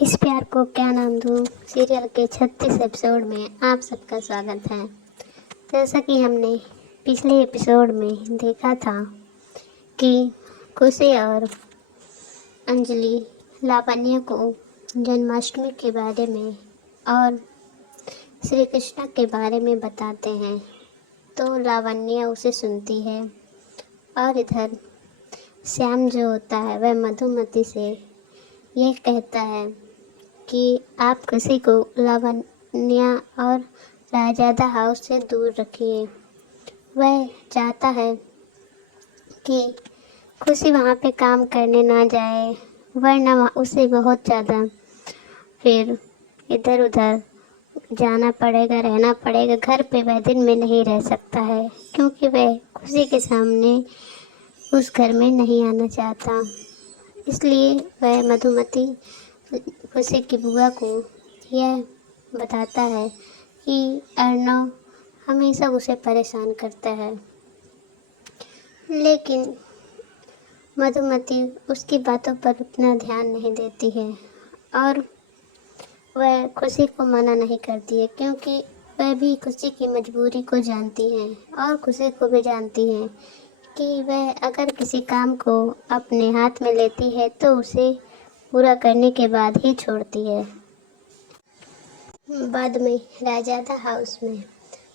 इस प्यार को क्या नाम दूँ सीरियल के 36 एपिसोड में आप सबका स्वागत है। जैसा कि हमने पिछले एपिसोड में देखा था कि खुशी और अंजलि लावण्य को जन्माष्टमी के बारे में और श्री कृष्ण के बारे में बताते हैं, तो लावण्य उसे सुनती है और इधर श्याम जो होता है वह मधुमती से ये कहता है कि आप खुशी को लावण्य और राजादा हाउस से दूर रखिए। वह चाहता है कि खुशी वहाँ पे काम करने ना जाए, वरना उसे बहुत ज़्यादा फिर इधर उधर जाना पड़ेगा, रहना पड़ेगा। घर पे वह दिन में नहीं रह सकता है क्योंकि वह खुशी के सामने उस घर में नहीं आना चाहता। इसलिए वह मधुमती खुशी की बुआ को यह बताता है कि अर्णव हमेशा उसे परेशान करता है, लेकिन मधुमती उसकी बातों पर उतना ध्यान नहीं देती है और वह खुशी को मना नहीं करती है क्योंकि वह भी खुशी की मजबूरी को जानती है और खुशी को भी जानती है कि वह अगर किसी काम को अपने हाथ में लेती है तो उसे पूरा करने के बाद ही छोड़ती है। बाद में राजादा हाउस में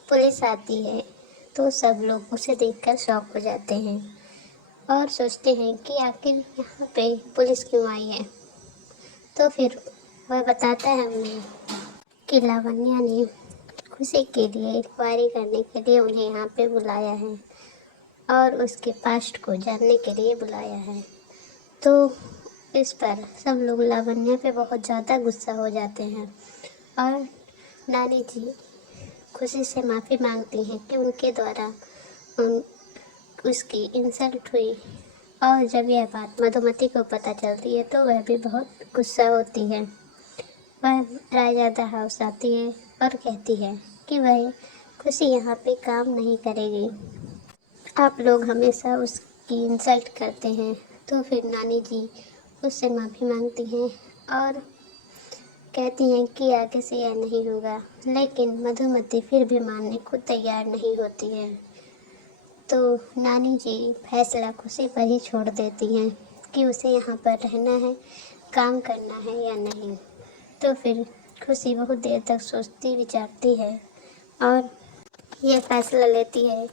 पुलिस आती है तो सब लोग उसे देखकर शॉक हो जाते हैं और सोचते हैं कि आखिर यहाँ पे पुलिस क्यों आई है। तो फिर वह बताता है हमें कि लावण्य ने खुशी के लिए इंक्वायरी करने के लिए उन्हें यहाँ पे बुलाया है और उसके पास्ट को जानने के लिए बुलाया है। तो इस पर सब लोग लावण्य पे बहुत ज़्यादा गुस्सा हो जाते हैं और नानी जी खुशी से माफ़ी मांगती हैं कि उनके द्वारा उसकी इंसल्ट हुई। और जब यह बात मधुमती को पता चलती है तो वह भी बहुत गुस्सा होती है। वह राजादा हाउस आती है और कहती है कि वह खुशी यहाँ पे काम नहीं करेगी, आप लोग हमेशा उसकी इंसल्ट करते हैं। तो फिर नानी जी उससे माफ़ी मांगती हैं और कहती हैं कि आगे से यह नहीं होगा, लेकिन मधुमती फिर भी मानने को तैयार नहीं होती है। तो नानी जी फैसला खुशी पर ही छोड़ देती हैं कि उसे यहाँ पर रहना है, काम करना है या नहीं। तो फिर खुशी बहुत देर तक सोचती विचारती है और यह फैसला लेती है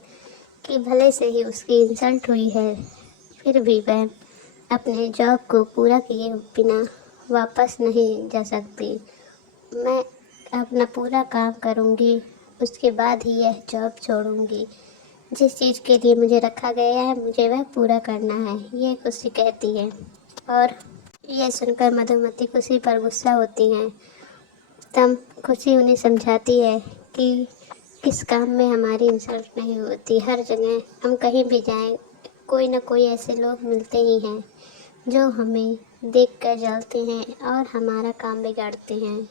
कि भले से ही उसकी इंसल्ट हुई है, फिर भी वह अपने जॉब को पूरा किए बिना वापस नहीं जा सकती। मैं अपना पूरा काम करूँगी, उसके बाद ही यह जॉब छोड़ूँगी। जिस चीज़ के लिए मुझे रखा गया है मुझे वह पूरा करना है, ये खुशी कहती है। और यह सुनकर मधुमती खुशी पर गुस्सा होती हैं। तब खुशी उन्हें समझाती है कि किस काम में हमारी इंसल्ट नहीं होती। हर जगह हम कहीं भी जाएं, कोई ना कोई ऐसे लोग मिलते ही हैं जो हमें देखकर जलते हैं और हमारा काम बिगाड़ते हैं।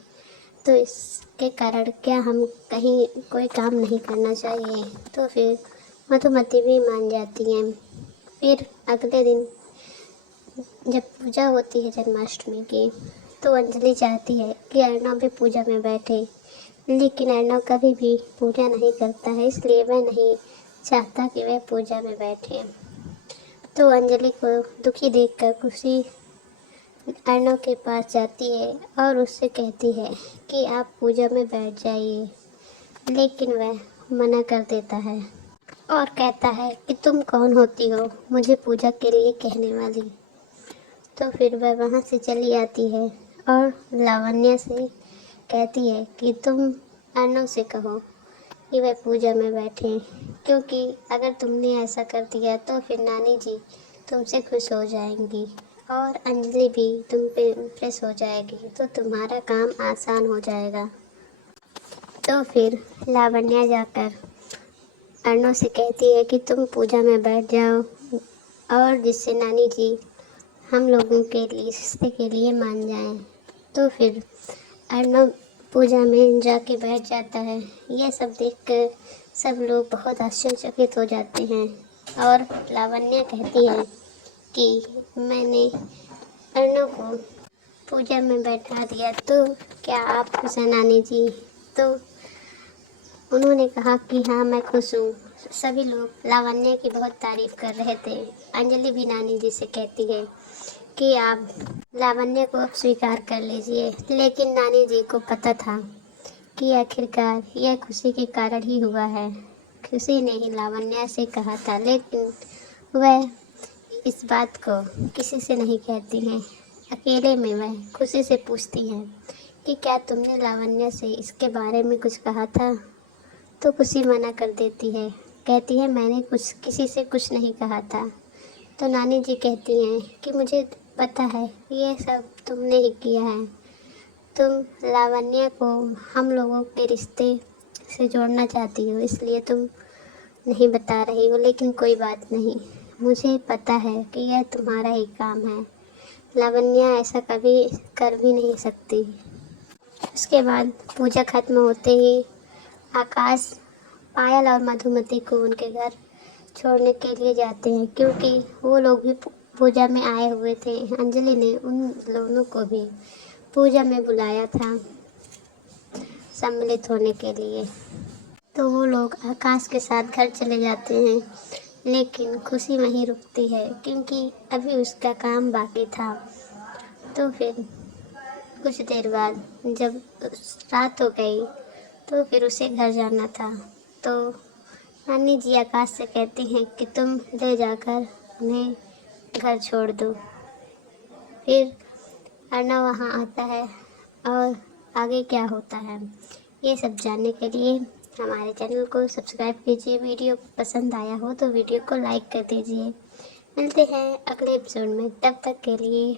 तो इसके कारण क्या हम कहीं कोई काम नहीं करना चाहिए। तो फिर मधुमती भी मान जाती हैं। फिर अगले दिन जब पूजा होती है जन्माष्टमी की, तो अंजलि चाहती है कि अर्णव भी पूजा में बैठे, लेकिन अर्णव कभी भी पूजा नहीं करता है, इसलिए वह नहीं चाहता कि वह पूजा में बैठे। तो अंजलि को दुखी देखकर खुशी अर्णव के पास जाती है और उससे कहती है कि आप पूजा में बैठ जाइए, लेकिन वह मना कर देता है और कहता है कि तुम कौन होती हो मुझे पूजा के लिए कहने वाली। तो फिर वह वहाँ से चली आती है और लावण्य से कहती है कि तुम अर्णव से कहो कि वह पूजा में बैठे, क्योंकि अगर तुमने ऐसा कर दिया तो फिर नानी जी तुमसे खुश हो जाएंगी और अंजलि भी तुम पे इम्प्रेस हो जाएगी, तो तुम्हारा काम आसान हो जाएगा। तो फिर लावण्य जाकर अर्णव से कहती है कि तुम पूजा में बैठ जाओ और जिससे नानी जी हम लोगों के लिए रिश्ते के लिए मान जाएं। तो फिर अर्णव पूजा में जाके बैठ जाता है। यह सब देखकर सब लोग बहुत आश्चर्यचकित हो जाते हैं और लावण्य कहती है कि मैंने अर्णव को पूजा में बैठा दिया, तो क्या आप खुश हैं नानी जी? तो उन्होंने कहा कि हाँ मैं खुश हूँ। सभी लोग लावण्य की बहुत तारीफ कर रहे थे। अंजलि भी नानी जी से कहती है कि आप लावण्य को अब स्वीकार कर लीजिए। लेकिन नानी जी को पता था कि आखिरकार यह खुशी के कारण ही हुआ है। खुशी ने ही लावण्य से कहा था, लेकिन वह इस बात को किसी से नहीं कहती हैं। अकेले में वह खुशी से पूछती हैं कि क्या तुमने लावण्य से इसके बारे में कुछ कहा था? तो खुशी मना कर देती है, कहती है मैंने कुछ किसी से कुछ नहीं कहा था। तो नानी जी कहती हैं कि मुझे पता है ये सब तुमने ही किया है। तुम लावण्य को हम लोगों के रिश्ते से जोड़ना चाहती हो, इसलिए तुम नहीं बता रही हो। लेकिन कोई बात नहीं, मुझे पता है कि यह तुम्हारा ही काम है। लावण्य ऐसा कभी कर भी नहीं सकती। उसके बाद पूजा खत्म होते ही आकाश पायल और मधुमती को उनके घर छोड़ने के लिए जाते हैं, क्योंकि वो लोग भी पूजा में आए हुए थे। अंजलि ने उन दोनों को भी पूजा में बुलाया था सम्मिलित होने के लिए। तो वो लोग आकाश के साथ घर चले जाते हैं, लेकिन खुशी वहीं रुकती है क्योंकि अभी उसका काम बाकी था। तो फिर कुछ देर बाद जब रात हो गई तो फिर उसे घर जाना था। तो नानी जी आकाश से कहती हैं कि तुम ले जाकर उन्हें घर छोड़ दो। फिर अर्णव वहाँ आता है और आगे क्या होता है ये सब जानने के लिए हमारे चैनल को सब्सक्राइब कीजिए। वीडियो पसंद आया हो तो वीडियो को लाइक कर दीजिए। मिलते हैं अगले एपिसोड में, तब तक के लिए